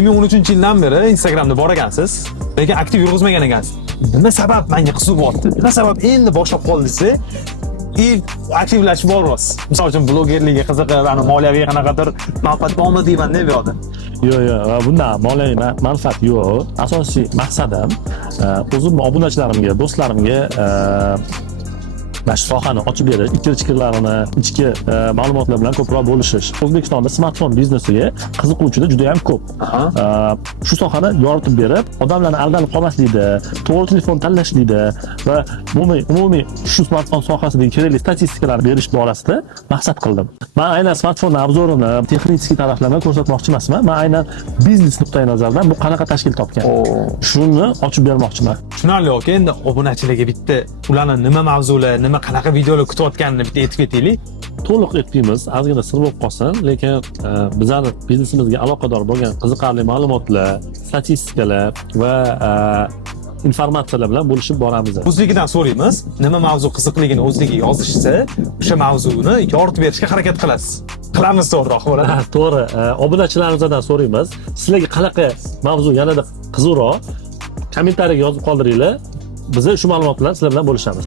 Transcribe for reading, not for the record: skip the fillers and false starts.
2013-yildan beri Instagramda bor ekansiz, lekin aktiv yurg'izmagan ekansiz. Nima sabab menga qiziqyapti? Nima sabab endi boshlab qoldingiz? Aktivlashib boryapsiz. Misol uchun blogerlikka qiziqib, moliyaviy qanaqadir manfaat bormi deyman deb yo'q. Yo'q, bundan moliyaviy manfaat yo'q. Asosiy maqsadim o'zimning obunachilarimga, do'stlarimga mana shu sohani ochib berish, ichki-ichkilarini, ichki ma'lumotlar bilan ko'proq bo'lishish. O'zbekistonda smartfon biznesiga qiziquvchilar juda ham ko'p. Shu sohani yoritib berib, odamlarni aldanib qolmaslikda, to'g'ri telefon tanlashlikda va umumiy shu smartfon sohasidagi kerakli statistikalarni berish borasida maqsad qildim. Men aynan smartfon obzorini texnik taraflarini ko'rsatmoqchi emasman. Men aynan biznes nuqtai nazardan bu qanaqa tashkil topgan. Shuni ochib bermoqchiman. Tushunarli yoki endi obunachilarga bitta ularni nima mavzular, nima qanaqa videolar kutayotganini bitta aytib ketaylik. To'liq aytmaymiz, ozgina sir bo'lib qolsin, lekin bizning biznesimizga aloqador bo'lgan qiziqarli ma'lumotlar, statistikalar va informatsiyalar bilan bo'lishib boramiz. O'zligidan so'raymiz, nima mavzu qiziqligini o'zligi yozishsa, o'sha mavzuni yoritib berishga harakat qilasiz. Qilamiz to'g'riroq bo'ladi. To'g'ri. Obunachilarimizdan so'raymiz, sizlarga qanaqa mavzu yanada qiziqroq kommentariyaga yozib qoldiringlar. Biz shu ma'lumot bilan sizlar bilan bo'lishamiz.